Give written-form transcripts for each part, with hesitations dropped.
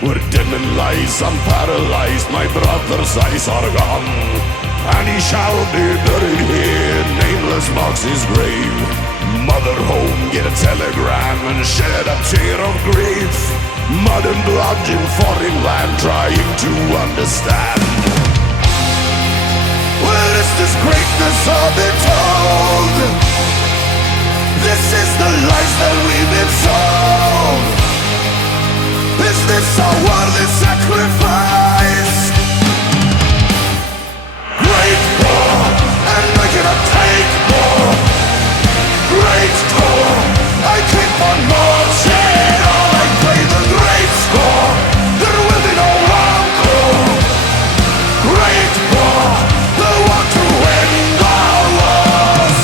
where demon lies, I'm paralyzed, my brother's eyes are gone. And he shall be buried here, nameless marks his grave. Mother home, get a telegram and shed a tear of grief. Mud and blood in foreign land, trying to understand. Where is this greatness all been told? This is the lies that we've been sold. Is this a worthy sacrifice? Great war, and I cannot take more. Great war, I keep on marching on. I play the great score, there will be no encore. Great war, the one to end all wars.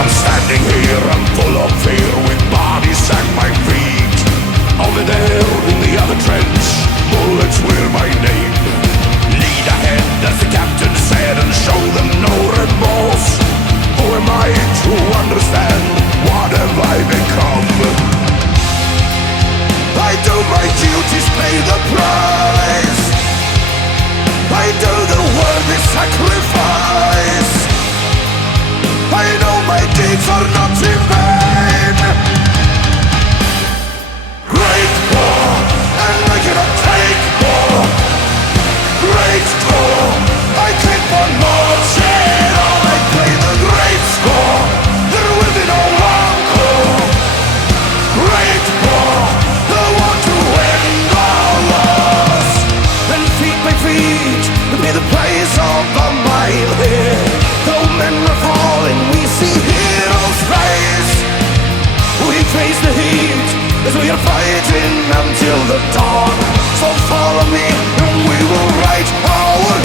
I'm standing here, I'm full of fear, with bodies at my feet. Over there in the other trench, bullets wear my name. Lead ahead, as the captain said, and show them no remorse. Who am I to understand? What have I become? I do my duties, pay the price. I do the worthy sacrifice. I know my deeds are not in vain. Great war, and I cannot take more. Great war, I keep on marching on. I play the great score, there will be no encore. Great war, the one to end all wars. And feet by feet will be the place of a mile here. Though men are falling, we see heroes rise. We face the heat as we are fighting until the dawn. So follow me and we will write our